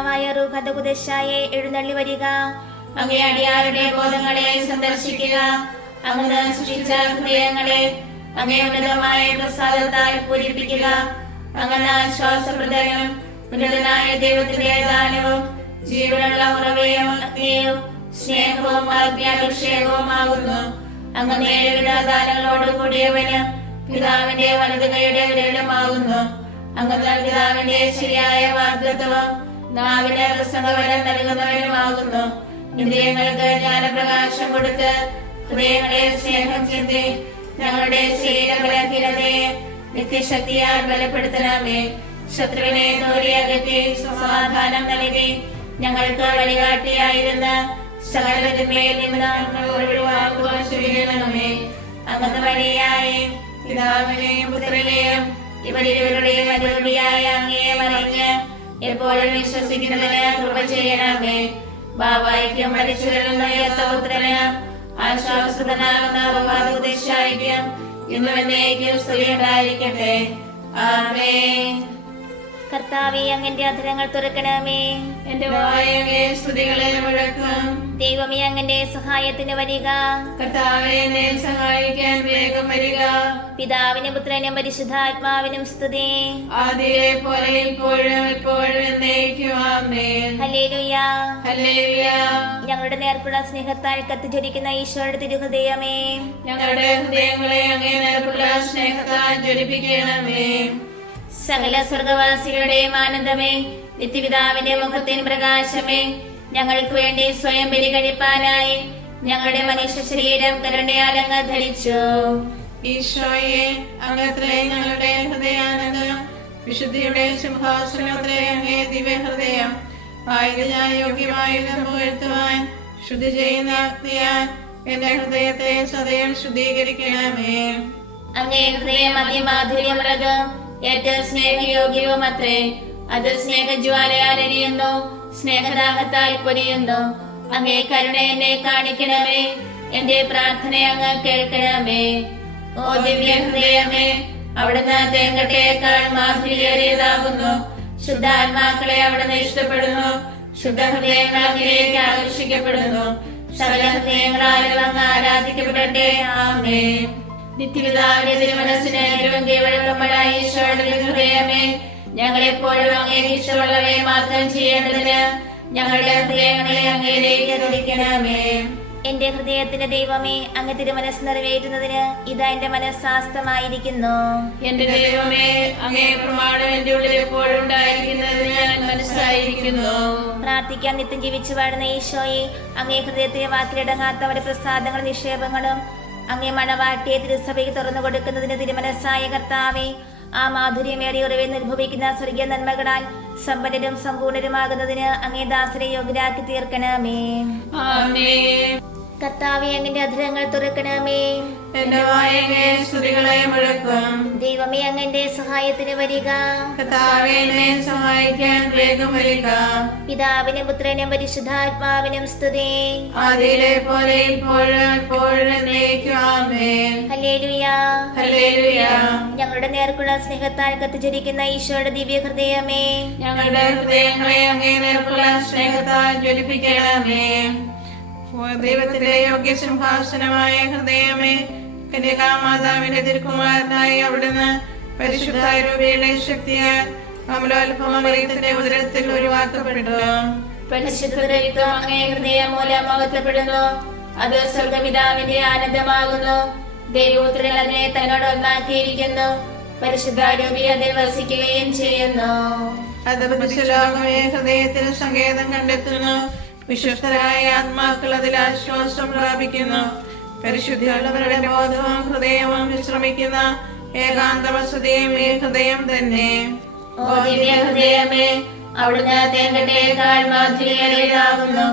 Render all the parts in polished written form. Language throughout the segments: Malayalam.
കർത്താവായ റൂഹദകുദശായെ എഴുന്നള്ളി വരിക. അങ്ങേ അടിയാരുടെ ബോധങ്ങളെ സന്ദർശിക്കുക. അങ്ങ് സൃഷ്ടിച്ച ഹൃദയങ്ങളെ അങ്ങേ ഉന്നതമായ പ്രസാദത്താൽ പൂരിപ്പിക്കുക. അങ്ങനെ ആശ്വാസപ്രദനും ഉന്നതനായ ദൈവത്തിന്റെ ദാനവും ജീവനുള്ള ഉറവയും അഗ്നിയും സ്നേഹവും ആത്മാഭിഷേകവുമാകുന്നു. അങ്ങനെ ഏഴുവിധ ദാനങ്ങളോട് കൂടിയവന് പിതാവിന്റെ വലതുകൈയുടെ വിരലുമാകുന്നു. അങ്ങനെ പിതാവിന്റെ ശരിയായ വാഗ്ദത്തവും നാവിന് പ്രസംഗവരം നൽകുന്നവനുമാകുന്നു. ഇന്ദ്രിയങ്ങൾക്ക് ജ്ഞാനപ്രകാശം കൊടുത്ത് ഹൃദയങ്ങളെ സ്നേഹം ചിന്തി ഞങ്ങളുടെ ശരീര ബലഹീനതയെ നിത്യശക്തിയാൽ ബലപ്പെടുത്തണമേ. ശത്രുവിനെ ദൂരെയകറ്റി സമാധാനം നൽകി ഞങ്ങൾക്ക് വഴികാട്ടിയായിരുന്ന സകലതിന്മേൽ നിന്ന് ഒഴിവാക്കുവാൻ ചെയ്യണമേ. അങ്ങ് വഴിയായി പിതാവിനെയും പുത്രനെയും ഇവരിവരുടെയും അനുരൂപിയായ അങ്ങയെ മറിഞ്ഞ് എപ്പോഴും വിശ്വസിക്കുന്നതിന് കൃപ ചെയ്യണമേ. ബാബായിക്കും മരിച്ചവരിൽ ഉയർത്ത പുത്രന് ആശ്വാസനാകുന്ന റൂഹദകുദശായ്ക്കും ഇന്നും എന്നേക്കും സ്തുതിയുണ്ടായിരിക്കട്ടെ. ആമേൻ. കർത്താവേ, അങ്ങന്റെ അധരങ്ങൾ തുറക്കണമേ. എന്റെ വായ അങ്ങേ സ്തുതികളെ മുഴക്കും. ദൈവമേ, അങ്ങന്റെ സഹായത്തിന് വരിക. കർത്താവേ, എന്നെ സഹായിക്കാൻ വേഗം വരിക. പിതാവിനും പുത്രനും പരിശുദ്ധാത്മാവിനും സ്തുതി. ആദിയിലെ പോലെ ഇപ്പോഴും എപ്പോഴും എന്നേക്കും. ആമേൻ. ഹല്ലേലൂയ, ഹല്ലേലൂയ. ഞങ്ങളുടെ നേർക്കുള്ള സ്നേഹത്താൽ കത്തിജ്വലിക്കുന്ന ഈശോയുടെ തിരുഹൃദയമേ, ഞങ്ങളുടെ ഹൃദയങ്ങളെ അങ്ങേ നേർക്കുള്ള സ്നേഹത്താൽ ജ്വലിപ്പിക്കണമേ. സകല സ്വർഗവാസികളുടെയും ആനന്ദമേ, നിത്യപിതാവിന്റെ മുഖത്തിന് പ്രകാശമേ, ഞങ്ങൾക്ക് വേണ്ടി സ്വയം ബലി കഴിപ്പാനായി ഞങ്ങളുടെ മനുഷ്യ ശരീരം കരുണയാൽ അങ്ങ് ധരിച്ചു. ഈശോയെ, അങ്ങത്രേ ഞങ്ങളുടെ ഹൃദയാനന്ദം, വിശുദ്ധിയുടെ സിംഹാസനത്രേ അങ്ങേ ദിവ്യഹൃദയം. ആയത് ഞാൻ യോഗ്യമായിരുന്നു പുകഴ്ത്തുവാൻ ശുദ്ധി ചെയ്യുന്ന അഗ്നിയാൽ എന്റെ ഹൃദയത്തെ സദയം ശുദ്ധീകരിക്കണമേ. അങ്ങേ ഹൃദയം അതിമാധുര്യമുള്ളത്, ഏറ്റവും സ്നേഹയോഗ്യവും അത്രേ. അത് സ്നേഹജ്വാലയാൽ എരിയുന്നു, സ്നേഹദാഹത്താൽ പൊരിയുന്നു. അങ്ങേ കരുണ എന്നെ കാണിക്കണമേ, എന്റെ പ്രാർത്ഥന അങ്ങ് കേൾക്കണമേ. ഓ ദിവ്യ ഹൃദയമേ, അവിടുന്ന് തേങ്കട്ടയേക്കാൾ മാധുര്യേറിയതാകുന്നു. ശുദ്ധാത്മാക്കളെ അവിടുന്ന് ഇഷ്ടപ്പെടുന്നു. ശുദ്ധ ഹൃദയങ്ങൾ അങ്ങിലേക്ക് ആകർഷിക്കപ്പെടുന്നു. സകല ഹൃദയങ്ങളാലും അങ്ങ് ആരാധിക്കപ്പെടട്ടെ. ആമേൻ. നിത്യപിതാവിന്റെ തിരുമനസ്സിന് ഏറ്റവും കീഴ്വഴക്കമുള്ള ഈശോയുടെ ഹൃദയമേ, ഞങ്ങളെപ്പോഴും അങ്ങേക്ക് ഇഷ്ടമുള്ളവയെ മാത്രം ചെയ്യേണ്ടതിന് ഞങ്ങളുടെ ഹൃദയങ്ങളെ അങ്ങയിലേക്ക് തിരിക്കണമേ. എന്റെ ഹൃദയത്തിന്റെ ദൈവമേ, അങ്ങ് തിരുമനസ് നിറവേറ്റുന്നതിന് ഇതാ എന്റെ മനസ്സാസ്തമായിരിക്കുന്നു. എന്റെ ദൈവമേ, അങ്ങേ പ്രമാണം എന്റെ ഉള്ളിൽ എപ്പോഴും ഉണ്ടായിരിക്കുന്നതിന് ഞാൻ മനസ്സായിരിക്കുന്നു. പ്രാർത്ഥിക്കാൻ നിത്യം ജീവിച്ചു വാഴുന്ന ഈശോയെ, അങ്ങേ ഹൃദയത്തിലെ വാക്കിലിടങ്ങാത്തവരുടെ പ്രസാദങ്ങളും നിക്ഷേപങ്ങളും അങ്ങേ മണവാട്ടിയെ തിരുസഭയ്ക്ക് തുറന്നു കൊടുക്കുന്നതിന് തിരുമനസ്സായ കർത്താവേ, ആ മാധുര്യമേറിയ ഉറവെ നിർഭവിക്കുന്ന സ്വർഗീയ നന്മകളാൽ സമ്പന്നരും സമ്പൂർണരുമാകുന്നതിന് അങ്ങേ ദാസരെ യോഗ്യരാക്കി തീർക്കണമേ. ആമേൻ. കർത്താവേ, അങ്ങന്റെ അധരങ്ങൾ തുറക്കണമേ. എന്റെ വായ അങ്ങേ സ്തുതികളെ മുഴക്കും. ദൈവമേ, അങ്ങന്റെ സഹായത്തിന് വരിക. കർത്താവേ, എന്നെ സഹായിക്കാൻ വേഗം വരിക. പിതാവിനും പുത്രനും പരിശുദ്ധാത്മാവിനും സ്തുതി. ആദിയിലെ പോലെ ഇപ്പോഴും എപ്പോഴും എന്നേക്കും. ആമേൻ. ഹല്ലേലൂയ, ഹല്ലേലൂയ. ഞങ്ങളുടെ നേർക്കുള്ള സ്നേഹത്താൽ കത്തിജ്വലിക്കുന്ന ഈശോയുടെ ദിവ്യ ഹൃദയമേ, ഞങ്ങളുടെ ഹൃദയങ്ങളെ അങ്ങേ നേർക്കുള്ള സ്നേഹത്താൽ ജ്വലിപ്പിക്കണമേ. ദൈവത്തിന്റെ യോഗ്യ സിംഹാസനമായ ഹൃദയമേ, കന്യകാമാതാവിന്റെ തിരുക്കുമാരനായി അവിടുന്ന് പരിശുദ്ധ രൂപയുടെ ശക്തിയാൽ അമലോത്ഭവമറിയത്തിന്റെ ഉദരത്തിൽ ഒഴിവാക്കപ്പെട്ടു. പരിശുദ്ധത്വം അങ്ങേ ഹൃദയം മൂലം മഹത്വപ്പെടുന്നു. അത് സ്വർഗപിതാവിന്റെ ആനന്ദമാകുന്നു. ദൈവപുത്രൻ അതിനെ തന്നോട് ഒന്നാക്കിയിരിക്കുന്നു. പരിശുദ്ധ രൂപി അതിൽ വസിക്കുകയും ചെയ്യുന്നു. അത് ലോകമേ ഹൃദയത്തിൽ സങ്കേതം കണ്ടെത്തുന്നു. വിശ്വസ്തരായ ആത്മാക്കൾ അതിൽ ആശ്വാസം പ്രാപിക്കുന്നു. പരിശുദ്ധിയുള്ളവരുടെ ബോധവും ഹൃദയവും വിശ്രമിക്കുന്ന ഏകാന്ത വസതിയും ഈ ഹൃദയം തന്നെ. ഓ ദിവ്യ ഹൃദയമേ, അവിടുന്ന് തേങ്കട്ടയേക്കാൾ മാധുര്യേറിയതാകുന്നു.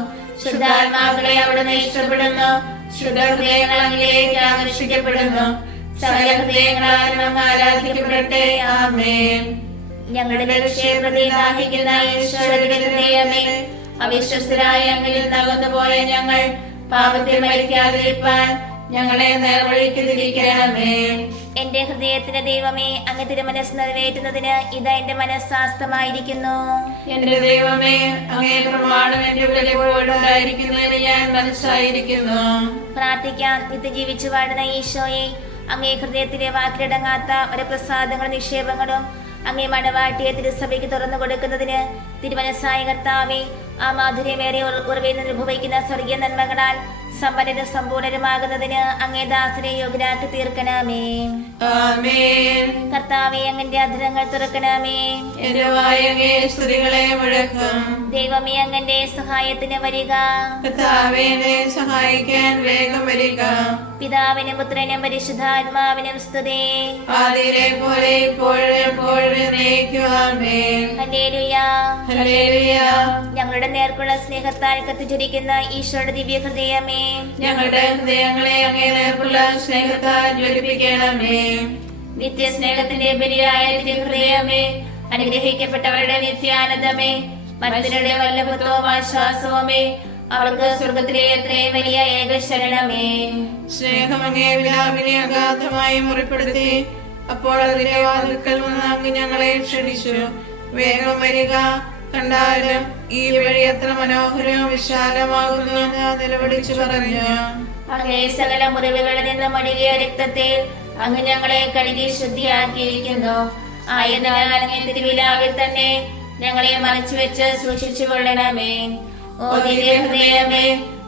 ശുദ്ധാത്മാക്കളെ അവിടുന്ന് ഇഷ്ടപ്പെടുന്നു. ശുദ്ധ ഹൃദയങ്ങൾ അങ്ങിലേക്ക് ആകർഷിക്കപ്പെടുന്നു. സകല ഹൃദയങ്ങളാലും അങ്ങ് ആരാധിക്കപ്പെടട്ടെ. ആമേൻ. ഞങ്ങളുടെ രക്ഷയെ ദാഹിക്കുന്ന ഈശോയുടെ ഹൃദയമേ, അവിശ്വസ്തരായ അങ്ങിൽ നകന്നുപോയ ഞങ്ങൾ പാപത്തിൽ മരിക്കാതിരിപ്പാൻ ഞങ്ങളെ നേർവഴിക്ക് തിരിക്കണമേ. എന്റെ ഹൃദയത്തിന്റെ ദൈവമേ, അങ്ങ് തിരുമനസ് നിറവേറ്റുന്നതിന് ഇതാ എന്റെ മനസ്സാസ്തമായിരിക്കുന്നു. എന്റെ ദൈവമേ, അങ്ങേ പ്രമാണം എന്റെ ഉള്ളിൽ എപ്പോഴും ഉണ്ടായിരിക്കുന്നതിന് ഞാൻ മനസ്സായിരിക്കുന്നു. പ്രാർത്ഥിക്കാം. നിത്യം ജീവിച്ചു വാഴുന്ന ഈശോയെ, അങ്ങേ ഹൃദയത്തിലെ വാക്കിലടങ്ങാത്ത ഒരു പ്രസാദങ്ങളും നിക്ഷേപങ്ങളും അങ്ങേ മണവാട്ടിയെ തിരുസഭയ്ക്ക് തുറന്നു കൊടുക്കുന്നതിന് തിരുമനസ്സായ കർത്താവേ, ആ മാധുര്യമേറെ ഉറവിൽ അനുഭവിക്കുന്ന സ്വർഗീയ നന്മകളാൽ സമ്പന്നരും സമ്പൂർണരുമാകുന്നതിന് അങ്ങേ ദാസനെ യോഗ്യരാക്കി തീർക്കണമേ. ആമേൻ. കർത്താവേ, അങ്ങന്റെ അധരങ്ങൾ തുറക്കണമേ. എന്റെ വായ അങ്ങേ സ്തുതികളെ മുഴക്കും. ദൈവമേ, അങ്ങന്റെ സഹായത്തിന് വരിക. കർത്താവേ, എന്നെ സഹായിക്കാൻ വേഗം വരിക. പിതാവിനും പുത്രനും പരിശുദ്ധാത്മാവിനും സ്തുതി. ആദിയിലെ പോലെ ഇപ്പോഴും എപ്പോഴും എന്നേക്കും. ആമേൻ. ഹല്ലേലൂയ. ഹല്ലേലൂയ. ഞങ്ങളുടെ നേർക്കുള്ള സ്നേഹത്താൽ കത്തിജ്വലിക്കുന്ന ഈശോയുടെ ദിവ്യ ഹൃദയമേ, ഞങ്ങളുടെ ഹൃദയങ്ങളെ അങ്ങേ നേർക്കുള്ള സ്നേഹത്താൽ ജ്വലിപ്പിക്കണമേ. നിത്യസ്നേഹത്തിന്റെ ബലിയായ തിരുഹൃദയമേ, അനുഗ്രഹിക്കപ്പെട്ടവരുടെ നിത്യാനന്ദമേ, മനുഷ്യരുടെ വല്ലഭത്വവും ആശ്വാസവുമേ, അവർക്ക് സ്വർഗത്തിലെ എത്രയും വലിയ ഏകശരണമേ. സ്നേഹം അങ്ങേ വിലാപിനെ അഗാധമായി മുറിപ്പെടുത്തി അപ്പോൾ അതിലെ വാതിൽക്കൽ നിന്ന് അങ്ങ് ഞങ്ങളെ ക്ഷണിച്ചു. വേഗം വരിക. കണ്ടാലും ഈ വഴി എത്ര മനോഹരവും വിശാലമാകുന്നു ഞാൻ നിലവിളിച്ചു പറഞ്ഞു. അങ്ങേ സകല മുറിവുകളിൽ നിന്ന് മടികിയ രക്തത്തിൽ അങ്ങ് ഞങ്ങളെ കഴുകി ശുദ്ധിയാക്കിയിരിക്കുന്നു. ആയതിനാൽ അങ്ങേ തിരുവിലാവിൽ തന്നെ ഞങ്ങളെ മറച്ചുവെച്ച് സൂക്ഷിച്ചു കൊള്ളണമേ. ഓ ദിവ്യ ഹൃദയമേ,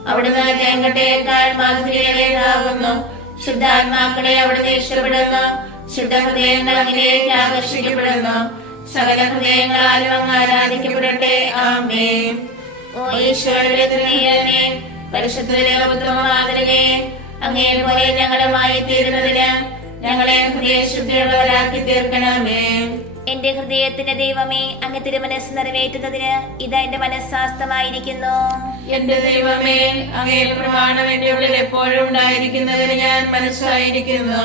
അവിടുന്ന് തേങ്കട്ടയേക്കാൾ മാധുര്യേറിയതാകുന്നു. ശുദ്ധാത്മാക്കളെ അവിടുന്ന് ഇഷ്ടപ്പെടുന്നു. ശുദ്ധ ഹൃദയങ്ങൾ അങ്ങിലേക്ക് ആകർഷിക്കപ്പെടുന്നു. സകല ഹൃദയങ്ങളാലും അങ്ങ് ആരാധിക്കപ്പെടട്ടെ. ആമേൻ. ഓ ഈശോയുടെ ഹൃദയമേ, പരിശുദ്ധമാതൃകേ, അങ്ങേ പോലെ ഞങ്ങളുമായി തീരുന്നതിന് ഞങ്ങളെ ഹൃദയശുദ്ധിയുള്ളവരാക്കി തീർക്കണമേ. എന്റെ ഹൃദയത്തിന്റെ ദൈവമേ, അങ്ങ് തിരുമനസ് നിറവേറ്റുന്നതിന് ഇതാ എന്റെ മനസ്സാസ്തമായിരിക്കുന്നു. എന്റെ ദൈവമേ, അങ്ങേ പ്രമാണം എന്റെ ഉള്ളിൽ എപ്പോഴും ഉണ്ടായിരിക്കുന്നതിന് ഞാൻ മനസ്സായിരിക്കുന്നു.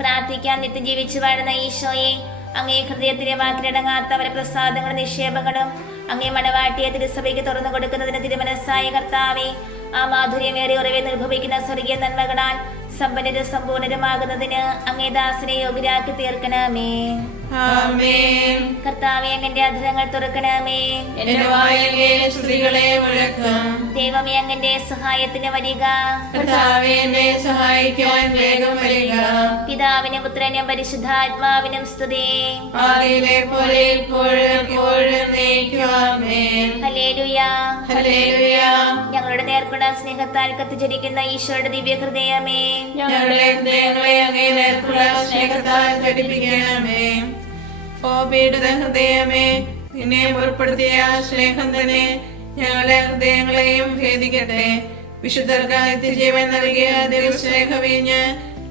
പ്രാർത്ഥിക്കാൻ. നിത്യം ജീവിച്ചു വാഴുന്ന ഈശോയെ, അങ്ങേ ഹൃദയത്തിലെ വാക്കിലടങ്ങാത്ത വരപ്രസാദങ്ങളും നിക്ഷേപങ്ങളും അങ്ങേ മണവാട്ടിയെ തിരുസഭയ്ക്ക് തുറന്നു കൊടുക്കുന്നതിന് തിരുമനസ്സായ കർത്താവേ, ആ മാധുര്യമേറെ ഉറവിൽ അനുഭവിക്കുന്ന സ്വർഗീയ നന്മകളാൽ സമ്പന്നരും സമ്പൂർണരുമാകുന്നതിന് അങ്ങേ ദാസനെ യോഗ്യരാക്കി തീർക്കണമേ. ആമേൻ. കർത്താവേ, അങ്ങന്റെ അധരങ്ങൾ തുറക്കണമേ. എന്റെ വായ അങ്ങേ സ്തുതികളെ മുഴക്കും. ദൈവമേ, അങ്ങന്റെ സഹായത്തിന് വരിക. കർത്താവേ, എന്നെ സഹായിക്കാൻ വേഗം വരിക. പിതാവിനും പുത്രനും പരിശുദ്ധാത്മാവിനും സ്തുതി. ആദിയിലെ പോലെ ഇപ്പോഴും എപ്പോഴും എന്നേക്കും. ആമേൻ. ഹല്ലേലൂയ. ഹല്ലേലൂയ. ഞങ്ങളുടെ നേർക്കുള്ള സ്നേഹത്താൽ കത്തിജ്വലിക്കുന്ന ഈശോയുടെ ദിവ്യ ഹൃദയമേ, ഞങ്ങളുടെ ഹൃദയങ്ങളെ അങ്ങേ നേർക്കുള്ള സ്നേഹത്താൽ ഘടിപ്പിക്കണമേ. ഓ പീഡിത ഹൃദയമേ, നിന്നെ മുറിപ്പെടുത്തിയ സ്നേഹം തന്നെ ഞങ്ങളുടെ ഹൃദയങ്ങളെയും ഭേദിക്കട്ടെ. വിശുദ്ധർക്കായി നിത്യജീവൻ നൽകിയ ദൈവസ്നേഹവീഞ്ഞ്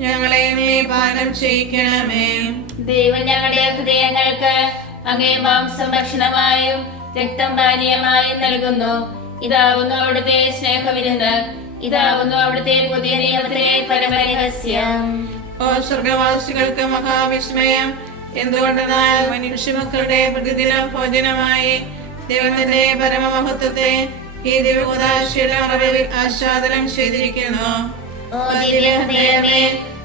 ഞങ്ങളെ നീ പാനം ചെയ്യിക്കണമേ. ദൈവം ഞങ്ങളുടെ ഹൃദയങ്ങൾക്ക് അങ്ങേ മാംസം ഭക്ഷണമായും രക്തം പാനീയമായും നൽകുന്നു. ഇതാവുന്നു അവിടുത്തെ സ്നേഹവിരുന്ന്. ഇതാവുന്നു അവിടുത്തെ പുതിയ നിയമത്തിലെ പരമരഹസ്യം. ഓ സ്വർഗവാസികൾക്ക് മഹാവിസ്മയം, എന്തുകൊണ്ടെന്നാൽ മനുഷ്യമക്കളുടെ പ്രതിദിനം ഭോജനമായി ദൈവത്തിന്റെ പരമമഹത്വത്തെ ഈ ദിവ്യകൂദാശയുടെ മറവിൽ ആസ്വാദനം ചെയ്തിരിക്കുന്നു. ഓ ദിവ്യ ഹൃദയമേ,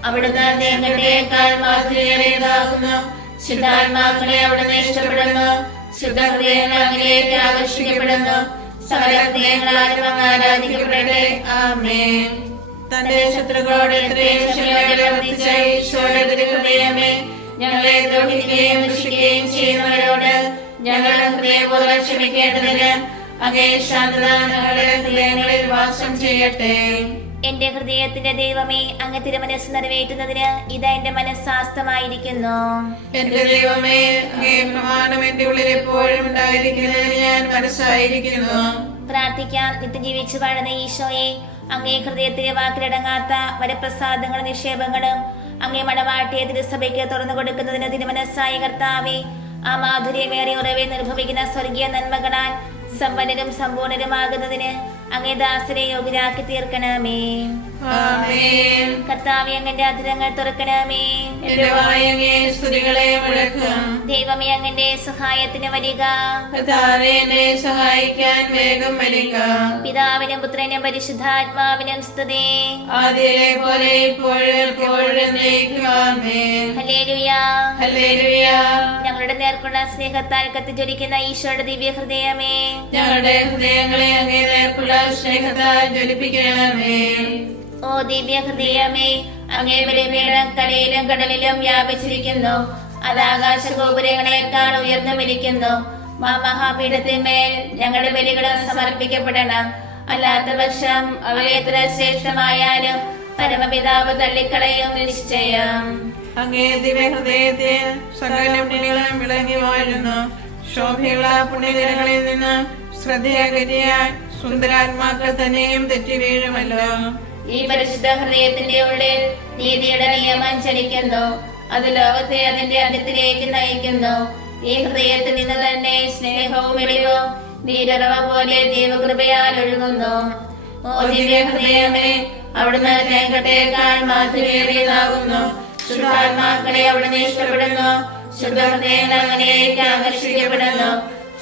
അവിടുന്ന് തേങ്കട്ടയേക്കാൾ മാധുര്യേറിയതാകുന്നു. ശുദ്ധാത്മാക്കളെ അവിടുന്ന് ഇഷ്ടപ്പെടുന്നു. ശുദ്ധ ഹൃദയങ്ങൾ അങ്ങിലേക്ക് ആകർഷിക്കപ്പെടുന്നു. സകല ഹൃദയങ്ങളാലും അങ്ങ് ആരാധിക്കപ്പെടട്ടെ. ആമേൻ. തന്റെ ശത്രുക്കളോട് എത്രയും ക്ഷമയോടെ പ്രവർത്തിച്ച ഈശോയുടെ ഹൃദയമേ, ഞങ്ങളെ ദ്രോഹിക്കുകയും ദുഷിക്കുകയും ചെയ്യുന്നവരോട് ഞങ്ങൾ ഹൃദയപൂർവ്വം ക്ഷമിക്കേണ്ടതിന് അങ്ങേ ശാന്തത ഞങ്ങളുടെ ഹൃദയങ്ങളിൽ വാസം ചെയ്യട്ടെ. എന്റെ ഹൃദയത്തിന്റെ ദൈവമേ, അങ്ങ് തിരുമനസ് നിറവേറ്റുന്നതിന് ഇതാ എന്റെ മനസ്സാസ്തമായിരിക്കുന്നു. എന്റെ ദൈവമേ, അങ്ങേ പ്രമാണം എന്റെ ഉള്ളിൽ എപ്പോഴും ഉണ്ടായിരിക്കുന്നതിന് ഞാൻ മനസ്സായിരിക്കുന്നു. പ്രാർത്ഥിക്കാം. നിത്യം ജീവിച്ചു വാഴുന്ന ഈശോയെ, അങ്ങേ ഹൃദയത്തിലെ വാക്കിലടങ്ങാത്ത വരപ്രസാദങ്ങളും നിക്ഷേപങ്ങളും അങ്ങേ മണവാട്ടിയെ തിരുസഭയ്ക്ക് തുറന്നു കൊടുക്കുന്നതിന് തിരുമനസ്സായ കർത്താവേ, ആ മാധുര്യമേറെ ഉറവിൽ അനുഭവിക്കുന്ന സ്വർഗീയ നന്മകളാൽ സമ്പന്നരും സമ്പൂർണരുമാകുന്നതിന് അങ്ങേ ദാസനെ യോഗ്യരാക്കി തീർക്കണമേ. ആമേൻ. കർത്താവേ അങ്ങന്റെ അധരങ്ങൾ തുറക്കണമേ. എന്റെ വായങ്ങേ സ്തുതികളെ മുഴക്കാം. ദൈവമേ അങ്ങന്റെ സഹായത്തിന് വരിക. കർത്താവേ എന്നെ സഹായിക്കാൻ വേഗം വരിക. പിതാവിനും പുത്രനും പരിശുദ്ധാത്മാവിനും സ്തുതി. ആദ്യയിലെ പോലെ ഇപ്പോഴും എപ്പോഴും എന്നേക്കും ആമേൻ. ഹല്ലേലൂയ. ഹല്ലേലൂയ. ഞങ്ങളുടെ നേർക്കുള്ള സ്നേഹത്താൽ കത്തിജ്വലിക്കുന്ന ഈശോയുടെ ദിവ്യ ഹൃദയമേ, ഞങ്ങളുടെ ഹൃദയങ്ങളെ അങ്ങേ നേർക്കുള്ള സ്നേഹത്താൽ ജ്വലിപ്പിക്കണമേ. ഓ ദിവ്യ ഹൃദയമേ, അങ്ങേ ബലിപീഠം കരയിലും കടലിലും വ്യാപിച്ചിരിക്കുന്നു. അത് ആകാശ ഗോപുരങ്ങളെക്കാൾ ഉയർന്നു വിളിക്കുന്നു. ആ മഹാപീഠത്തിന്മേൽ ഞങ്ങളുടെ ബലികൾ സമർപ്പിക്കപ്പെടണം. അല്ലാത്ത പക്ഷം അവ എത്ര ശ്രേഷ്ഠമായാലും പരമപിതാവ് തള്ളിക്കളയും നിശ്ചയം. അങ്ങേ ദിവ്യ ഹൃദയത്തിൽ സകല പുണ്യങ്ങളും വിളങ്ങി വാഴുന്നു. ശോഭയുള്ള പുണ്യനിരകളിൽ നിന്ന് ശ്രദ്ധയകറ്റിയാൽ സുന്ദരാത്മാക്കൾ തന്നെയും തെറ്റി വീഴുമല്ലോ. ഈ പരിശുദ്ധ ഹൃദയത്തിന്റെ ഉള്ളിൽ നീതിയുടെ നിയമം ചലിക്കുന്നു. അത് ലോകത്തെ അതിന്റെ അന്ത്യത്തിലേക്ക് നയിക്കുന്നു. ഈ ഹൃദയത്തിൽ നിന്ന് തന്നെ സ്നേഹവും വെളിവും നീരുറവ പോലെ ദൈവകൃപയാൽ ഒഴുകുന്നു. ഓ ദിവ്യ ഹൃദയമേ, അവിടുന്ന് തേങ്കട്ടേക്കാൾ മാധുര്യേറിയതാകുന്നു. ശുദ്ധാത്മാക്കളെ അവിടുന്ന് ഇഷ്ടപ്പെടുന്നു. ശുദ്ധ ഹൃദയങ്ങൾ അങ്ങനെയൊക്കെ ആകർഷിക്കപ്പെടുന്നു.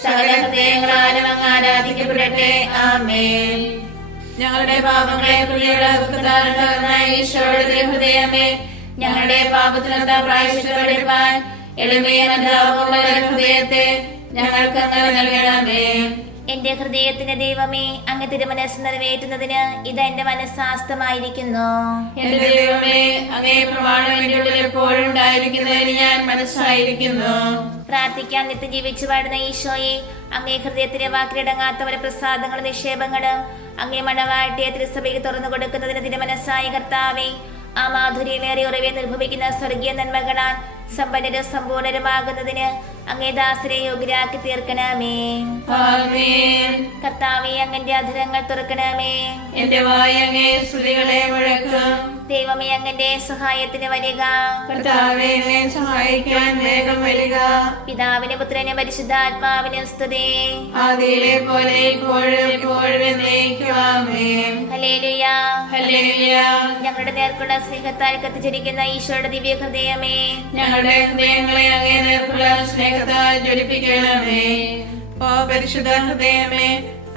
സകല ഹൃദയങ്ങളാലും അങ്ങ് ആരാധിക്കപ്പെടട്ടെ. ആമേൻ. ഞങ്ങളുടെ പാപങ്ങളെ ഈശോയുടെ ഹൃദയമേ, ഞങ്ങളുടെ പാപത്തിനൊത്ത പ്രായശ്ചിത്തമെടുപ്പാൻ എളിമയും അനുതാപവുമുള്ള ഹൃദയത്തെ ഞങ്ങൾക്ക് അങ്ങ് നൽകണമേ. എന്റെ ഹൃദയത്തിന്റെ ദൈവമേ, അങ്ങ് തിരുമനസ് നിറവേറ്റുന്നതിന് ഇത് എന്റെ മനസ്സാസ്തമായിരിക്കുന്നു. എന്റെ ദൈവമേ, അങ്ങേ പ്രമാണം എന്റെ ഉള്ളിൽ എപ്പോഴും ഉണ്ടായിരിക്കുന്നതിന് ഞാൻ മനസ്സായിരിക്കുന്നു. പ്രാർത്ഥിക്കാൻ നിത്യം ജീവിച്ചു വാഴുന്ന ഈശോയെ, അങ്ങേ ഹൃദയത്തിലെ വാക്കിലടങ്ങാത്തവരെ പ്രസാദങ്ങളും നിക്ഷേപങ്ങളും അങ്ങേ മണവാട്ടിയെ തിരുസഭയ്ക്ക് തുറന്നു കൊടുക്കുന്നതിന് തിരുമനസ്സായ കർത്താവേ, ആ മാധുര്യമേറിയ ഉറവെ നിർഭവിക്കുന്ന സ്വർഗീയ നന്മകളാൽ സമ്പന്നരും സമ്പൂർണരുമാകുന്നതിന് അങ്ങേ ദാസരെ യോഗ്യരാക്കി തീർക്കണമേ. ആമേൻ. കർത്താവേ, അങ്ങന്റെ അധരങ്ങൾ തുറക്കണമേ. എന്റെ വായ അങ്ങേ സ്തുതികളെ മുഴക്കും. ദൈവമേ, അങ്ങന്റെ സഹായത്തിന് വരിക. കർത്താവേ, എന്നെ സഹായിക്കാൻ വേഗം വരിക. പിതാവിനും പുത്രനും പരിശുദ്ധാത്മാവിനും സ്തുതി. ആദിയിലെ പോലെ ഇപ്പോഴും എപ്പോഴും എന്നേക്കും ആമേൻ. ഹല്ലേലൂയ. ഹല്ലേലൂയ. ഞങ്ങളുടെ നേർക്കുള്ള സ്നേഹത്താൽ കത്തിച്ചിരിക്കുന്ന ഈശോയുടെ ദിവ്യ ഹൃദയമേ, ഞങ്ങളുടെ ഹൃദയങ്ങളെ അങ്ങേ നേർക്കുള്ള സ്നേഹത്താൽ ജ്വലിപ്പിക്കണമേ. ഓ പരിശുദ്ധ ഹൃദയമേ,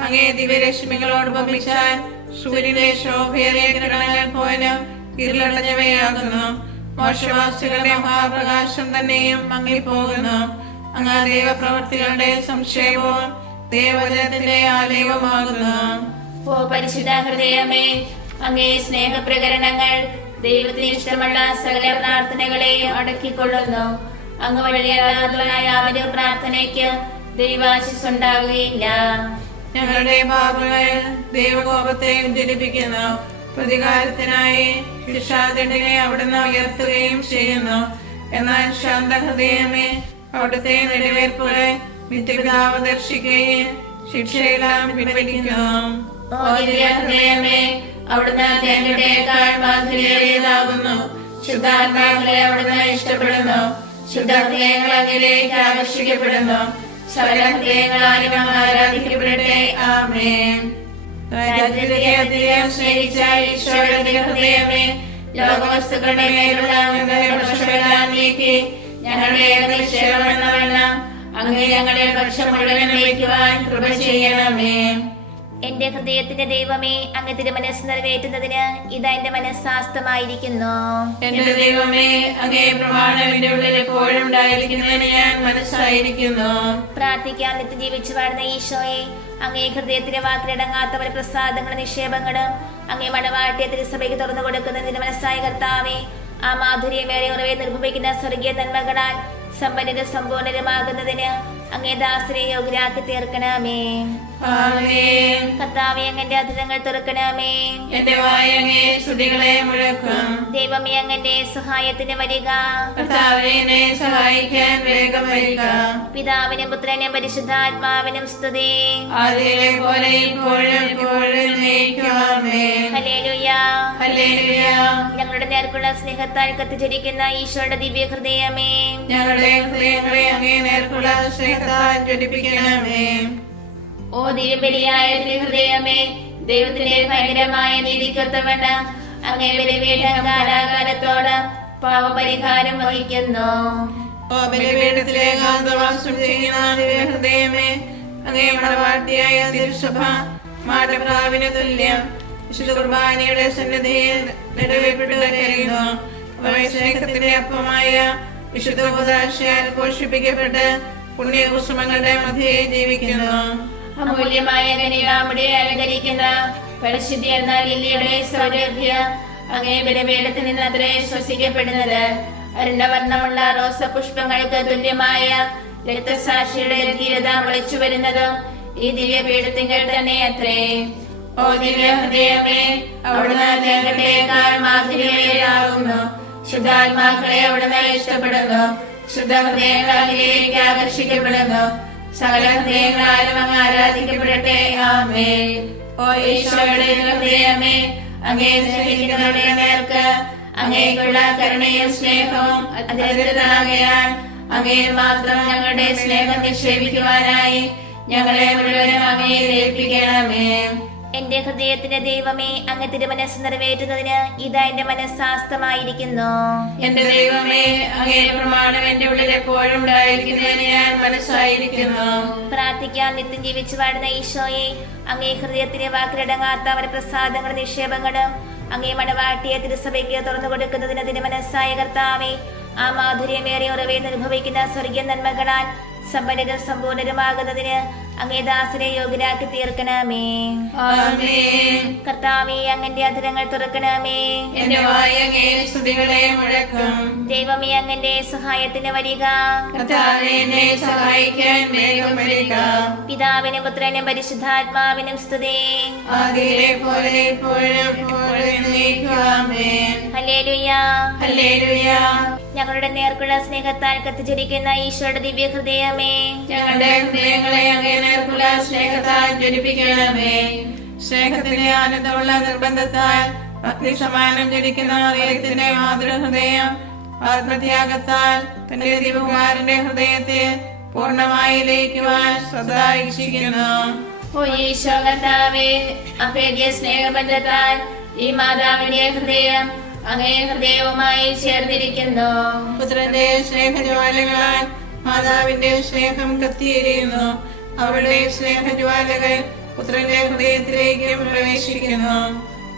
അങ്ങേ ദിവ്യരശ്മികളോട് ഉപമിച്ചാൽ സൂര്യന്റെ ശോഭയേറിയ കിരണങ്ങൾ പോലും ഇരുളടഞ്ഞവയാകുന്നു. മോശവാസികളുടെ മഹാപ്രകാശം തന്നെയും മങ്ങിപ്പോകുന്നു. അങ്ങ് ദൈവപ്രവൃത്തികളുടെ സംക്ഷേപവും ദൈവവചനത്തിന്റെ ആലയവുമാകുന്നു. ഓ പരിശുദ്ധ ഹൃദയമേ, അങ്ങേ സ്നേഹപ്രകരണങ്ങൾ ദൈവത്തിന് ഇഷ്ടമുള്ള സകല പ്രാർത്ഥനകളെയും അടക്കിക്കൊള്ളുന്നു. അങ്ങ് വഴിയല്ലാത്തവനായ യാതൊരു പ്രാർത്ഥനയ്ക്ക് ദൈവാശിസ് ഉണ്ടാകുകയില്ല. ഞങ്ങളുടെ പാപങ്ങൾ ദൈവകോപത്തെ ഉജ്ജ്വലിപ്പിക്കുന്നു. പ്രതികാരത്തിനായി ശിക്ഷാദണ്ഡിനെ അവിടുന്ന് ഉയർത്തുകയും ചെയ്യുന്നു. എന്നാൽ ശാന്തഹൃദയമേ, അവിടുത്തെ നിലവേർപ്പുകളെ നിത്യപിതാവ് ദർശിക്കുകയും ശിക്ഷയെല്ലാം പിൻവലിക്കുന്നു. ഓ ദിവ്യഹൃദയമേ, അവിടുന്ന് തേങ്ങട്ടേക്കാൾ മാധുര്യേറിയതാകുന്നു. ശുദ്ധാത്മാക്കളെ അവിടുന്ന് ഇഷ്ടപ്പെടുന്നു. ശുദ്ധ ഹൃദയങ്ങൾ അങ്ങിലേക്ക് ആകർഷിക്കപ്പെടുന്നു. സകല ഹൃദയങ്ങളാലും അങ്ങ് ആരാധിക്കപ്പെടട്ടെ. ആമേൻ. അധികം സ്നേഹിച്ച ഈശോയുടെ ഹൃദയമേ, ലോകവസ്തുക്കളുടെ മേലുള്ള ഞങ്ങളുടെ പക്ഷമെല്ലാം നീക്കി ഞങ്ങളുടെ നിക്ഷേപമെന്നവണ്ണം അങ്ങ് ഞങ്ങളുടെ പക്ഷം മുഴുവൻ വിളിക്കുവാൻ കൃപ ചെയ്യണമേ. എന്റെ ഹൃദയത്തിന്റെ ദൈവമേ, അങ്ങ് തിരുമനസ് നിറവേറ്റുന്നതിന് ഇതാ എന്റെ മനസ്സാസ്തമായിരിക്കുന്നു. എന്റെ ദൈവമേ, അങ്ങേ പ്രമാണം എന്റെ ഉള്ളിൽ എപ്പോഴും ഉണ്ടായിരിക്കുന്നതിന് ഞാൻ മനസ്സായിരിക്കുന്നു. പ്രാർത്ഥിക്കാൻ നിത്യം ജീവിച്ചു വാഴുന്ന ഈശോയെ, അങ്ങേ ഹൃദയത്തിലെ വാക്കിലടങ്ങാത്തവരെ പ്രസാദങ്ങളും നിക്ഷേപങ്ങളും അങ്ങേ മണവാട്ടിയെ തിരുസഭയ്ക്ക് തുറന്നു കൊടുക്കുന്നതിന് മനസ്സായ കർത്താവേ, ആ മാധുര്യമേറെ ഉറവെ നിർഭവിക്കുന്ന സ്വർഗീയ നന്മകളാൽ സമ്പന്നരും സമ്പൂർണരുമാകുന്നതിന് അങ്ങേ ദാസരെ യോഗ്യരാക്കി തീർക്കണമേ. ആമേൻ. കർത്താവേ, അങ്ങന്റെ അധരങ്ങൾ തുറക്കണമേ. എന്റെ വായ അങ്ങേ സ്തുതികളെ മുഴക്കും. ദൈവമേ, അങ്ങന്റെ സഹായത്തിന് വരിക. കർത്താവേ, എന്നെ സഹായിക്കാൻ വേഗം വരിക. പിതാവിനും പുത്രനും പരിശുദ്ധാത്മാവിനും സ്തുതി. ആദിയിലെ പോലെ ഇപ്പോഴും എപ്പോഴും എന്നേക്കും ആമേൻ. ഹല്ലേലൂയ. ഹല്ലേലൂയ. ഞങ്ങളുടെ നേർക്കുള്ള സ്നേഹത്താൽ കത്തിച്ചിരിക്കുന്ന ഈശോയുടെ ദിവ്യ ഹൃദയമേ, ഞങ്ങളുടെ ഹൃദയങ്ങളെ അങ്ങേ നേർക്കുള്ള സ്നേഹത്താൽ ജ്വലിപ്പിക്കണമേ. ഓ ദിവ്യബലിയായ ഹൃദയമേ, ദൈവത്തിന്റെ ഭയങ്കരമായ നീതിക്കൊത്തവണ്ണം അങ്ങേ ബലിപീഠം കാലാകാലത്തോട് പാവപരിഹാരം വഹിക്കുന്നു. ഓ ബലിപീഠത്തിലെ ഏകാന്തവാസം ചെയ്യുന്ന ദിവ്യഹൃദയമേ, അങ്ങേ മണവാട്ടിയായ തിരുസഭ മാടപ്രാവിന് തുല്യം വിശുദ്ധ കുർബാനയുടെ സന്നിധിയിൽ നിറവേറ്റു കരയുന്നു. സ്നേഹത്തിന്റെ അപ്പമായ വിശുദ്ധ ഉപദാശയാൽ പോഷിപ്പിക്കപ്പെട്ട് പുണ്യകുസുമങ്ങളുടെ മധ്യേ ജീവിക്കുന്നു. അമൂല്യമായ കനികാമുടെ അലങ്കരിക്കുന്ന പരിശുദ്ധി എന്ന ലില്ലിയുടെ സൗരഭ്യം അങ്ങേ ബലിപീഠത്തിൽ നിന്ന് അത്രേ ശ്വസിക്കപ്പെടുന്നത്. അരുണവർണ്ണമുള്ള റോസപുഷ്പങ്ങൾക്ക് തുല്യമായ രക്തസാക്ഷിയുടെ ധീരത മുളച്ചു വരുന്നതും ഈ ദിവ്യപീഠത്തിങ്കൽ തന്നെ അത്രേ. ഓ ദിവ്യഹൃദയമേ, അവിടുന്ന് തേങ്ങട്ടേക്കാൾ മാധുര്യമേറിയാകുന്നു. ശുദ്ധാത്മാക്കളെ അവിടുന്ന് ഇഷ്ടപ്പെടുന്നു. ശുദ്ധഹൃദയങ്ങളിലേക്ക് ആകർഷിക്കപ്പെടുന്നു. സകല ഹൃദയങ്ങളാലും അങ്ങ് ആരാധിക്കപ്പെടട്ടെ. ആമേൻ. ഓ ഈശോയുടെ ഹൃദയമേ, അങ്ങേ സ്നേഹിക്കുന്നവരുടെ നേർക്ക് അങ്ങേക്കുള്ള കരുണയും സ്നേഹവും അതിരതരാകയാൽ അങ്ങേ മാത്രം ഞങ്ങളുടെ സ്നേഹം നിക്ഷേപിക്കുവാനായി ഞങ്ങളെ മുഴുവനും അങ്ങേ ഏൽപ്പിക്കണമേ. എന്റെ ഹൃദയത്തിന്റെ ദൈവമേ, അങ്ങ് തിരുമനസ് നിറവേറ്റുന്നതിന് ഇതാ എന്റെ മനസ്സാസ്തമായിരിക്കുന്നു. എന്റെ ദൈവമേ, അങ്ങേ പ്രമാണം എന്റെ ഉള്ളിൽ എപ്പോഴും ഉണ്ടായിരിക്കുന്നതിന് ഞാൻ മനസ്സായിരിക്കുന്നു. പ്രാർത്ഥിക്കാൻ നിത്യം ജീവിച്ചു വാഴുന്ന ഈശോയെ, അങ്ങേ ഹൃദയത്തിന് വാക്കിലടങ്ങാത്ത അവരുടെ പ്രസാദങ്ങളും നിക്ഷേപങ്ങളും അങ്ങേ മണവാട്ടിയെ തിരുസഭയ്ക്ക് തുറന്നു കൊടുക്കുന്നതിന് തിരുമനസ്സായ കർത്താവേ, ആ മാധുര്യമേറിയ ഉറവേന്ന് അനുഭവിക്കുന്ന സ്വർഗീയ നന്മകളാൽ സമ്പന്നരും സമ്പൂർണരുമാകുന്നതിന് അങ്ങേ ദാസനെ യോഗ്യരാക്കി തീർക്കണമേ. ആമേൻ. കർത്താവേ, അങ്ങന്റെ അധരങ്ങൾ തുറക്കണമേ. എന്റെ വായ് അങ്ങേ സ്തുതികളെ മുഴക്കും. ദൈവമേ, അങ്ങന്റെ സഹായത്തിന് വരിക. കർത്താവേ, എന്നെ സഹായിക്കാൻ വേഗം വരിക. പിതാവിനും പുത്രനും പരിശുദ്ധാത്മാവിനും സ്തുതി. ആദിയിലെ പോലെ ഇപ്പോഴും എപ്പോഴും എന്നേക്കും. ആമേൻ. ഹല്ലേലൂയ. ഹല്ലേലൂയ. ഞങ്ങളുടെ നേർക്കുള്ള സ്നേഹത്താൽ കത്തിച്ചിരിക്കുന്ന ഈശോയുടെ ദിവ്യ ഹൃദയമേ, ഞങ്ങളുടെ ഹൃദയങ്ങളെ അങ്ങേ നേർക്കുള്ള സ്നേഹത്താൽ ജ്വലിപ്പിക്കണമേ. സ്നേഹത്തിന്റെ ആനന്ദമുള്ള നിർബന്ധത്താൽ അഗ്നി സമാനം ജ്വലിക്കുന്ന ദൈവത്തിന്റെ മാതൃഹൃദയം ആത്മത്യാഗത്താൽ തന്റെ ദൈവകുമാരന്റെ ഹൃദയത്തെ പൂർണ്ണമായി ലയിക്കുവാൻ സദാ ഇച്ഛിക്കുന്നു. ഓ ഈശോ കർത്താവേ, അഭേദ്യ സ്നേഹബന്ധത്താൽ ഈ മാതാവിന്റെ ഹൃദയം അങ്ങേ ഹൃദയവുമായി ചേർന്നിരിക്കുന്നു. പുത്രന്റെ സ്നേഹജ്വാലകളാൽ മാതാവിന്റെ സ്നേഹം കത്തിയെരിയുന്നു. അവളുടെ സ്നേഹജ്വാലകൾ പുത്രന്റെ ഹൃദയത്തിലേക്കും പ്രവേശിക്കുന്നു.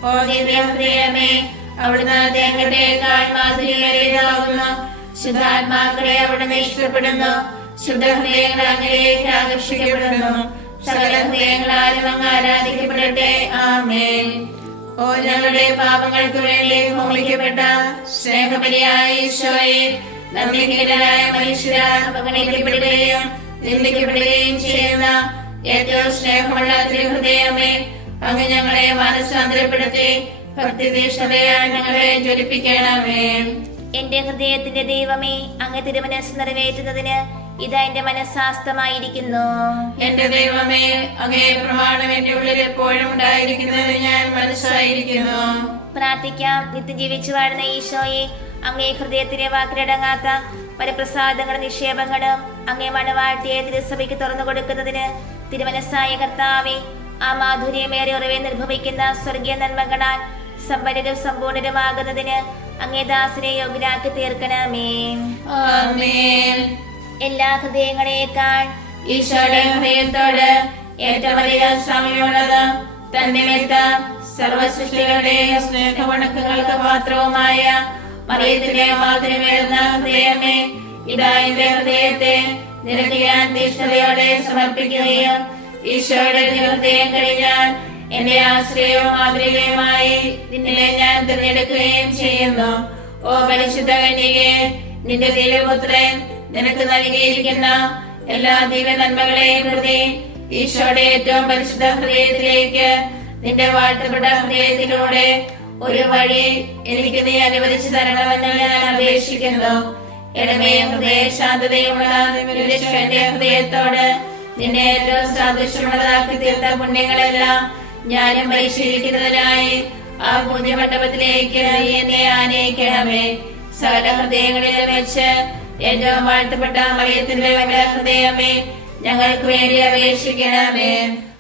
ഓ ദിവ്യ ഹൃദയമേ, അവിടുന്ന് തേങ്ങട്ടേക്കാൾ മാധുര്യമേറിയതാകുന്നു. ശുദ്ധാത്മാക്കളെ അവിടുന്ന് ഇഷ്ടപ്പെടുന്നു. ശുദ്ധഹൃദയങ്ങൾ അങ്ങിലേക്ക് ആകർഷിക്കപ്പെടുന്നു. സകല ഹൃദയങ്ങളാലും അങ്ങ് ആരാധിക്കപ്പെടട്ടെ. ആമേൻ. ഓ ഞങ്ങളുടെ പാപങ്ങൾക്ക് വേണ്ടി ഹോമിക്കപ്പെട്ട സ്നേഹബലിയായ ഈശോയെ, നന്ദിഹീനരായ മനുഷ്യരാൽ അവഗണിക്കപ്പെടുകയും നിന്ദിക്കപ്പെടുകയും ചെയ്യുന്ന ഏറ്റവും സ്നേഹമുള്ള തിരുഹൃദയമേ, അങ്ങ് ഞങ്ങളെ മാനസാന്തരപ്പെടുത്തി ഭക്തിതീഷ്ണതയാൽ ഞങ്ങളെ ജ്വലിപ്പിക്കണമേ. എന്റെ ഹൃദയത്തിന്റെ ദൈവമേ, അങ്ങ് തിരുമനസ് നിറവേറ്റുന്നതിന് ഇതാ എന്റെ മനസ്സാസ്തമായിരിക്കുന്നു. എന്റെ ദൈവമേ, അങ്ങേ പ്രമാണം എന്റെ ഉള്ളിൽ എപ്പോഴും ഉണ്ടായിരിക്കുന്നതിന് ഞാൻ മനസ്സായിരിക്കുന്നു. പ്രാർത്ഥിക്കാം. നിത്യം ജീവിച്ചു വാഴുന്ന ഈശോയെ, അങ്ങേ ഹൃദയത്തിലെ വാക്കിലടങ്ങാത്ത വരപ്രസാദങ്ങളും നിക്ഷേപങ്ങളും അങ്ങേ മണവാട്ടിയെ തിരുസഭയ്ക്ക് തുറന്നു കൊടുക്കുന്നതിന് തിരുമനസ്സായ കർത്താവേ, ആ മാധുര്യമേറെ ഉറവെ നിർഭവിക്കുന്ന സ്വർഗീയ നന്മകളാൽ സമ്പന്നരും സമ്പൂർണരുമാകുന്നതിന് അങ്ങേ ദാസനെ യോഗ്യരാക്കി തീർക്കണമേ. ആമേൻ. എല്ലാ ഹൃദയങ്ങളെക്കാൾ ഈശോയുടെ ഹൃദയത്തോട് ഏറ്റവും അധികം സമയമുള്ളത് തന്നെ സർവസൃഷ്ടികളുടെയും സ്നേഹവണക്കങ്ങൾക്ക് പാത്രവുമായ മറിയത്തിന്റെ മാധുര്യമേറുന്ന ഹൃദയമേ, ഇതാ എന്റെ ഹൃദയത്തെ നിനക്ക് ഞാൻ തീഷ്ണതയോടെ സമർപ്പിക്കുകയും ഈശോയുടെ ഹൃദയം കഴിഞ്ഞാൽ എന്റെ ആശ്രയവും മാതൃകയുമായി നിന്നെ ഞാൻ തിരഞ്ഞെടുക്കുകയും ചെയ്യുന്നു. ഓ പരിശുദ്ധ കന്യകേ, നിന്റെ ദിവ്യപുത്രൻ നിനക്ക് നൽകിയിരിക്കുന്ന എല്ലാ ദിവ്യ നന്മകളെയും പ്രതി ഈശോയുടെ ഏറ്റവും പരിശുദ്ധ ഹൃദയത്തിലേക്ക് നിന്റെ വാഴ്ത്തപ്പെട്ട ഹൃദയത്തിലൂടെ ഒരു വഴി എനിക്ക് നീ അനുവദിച്ചു തരണമെന്ന് ഞാൻ അപേക്ഷിക്കുന്നു. ഇടമേ ഹൃദയ ശാന്തതയുമുള്ള എന്റെ ഹൃദയത്തോട് നിന്നെ ഏറ്റവും സാദൃശ്യമുള്ളതാക്കി തീർത്ത പുണ്യങ്ങളെല്ലാം ഞാനും പരിശീലിക്കുന്നതിനായി ആ പുണ്യമണ്ഡപത്തിലേക്ക് നീ എന്നെ ആനയിക്കണമേ. സകല ഹൃദയങ്ങളിലും വെച്ച് ഏറ്റവും വാഴ്ത്തപ്പെട്ട മറിയത്തിന്റെ ഹൃദയമേ, ഞങ്ങൾക്ക് വേണ്ടി അപേക്ഷിക്കണമേ.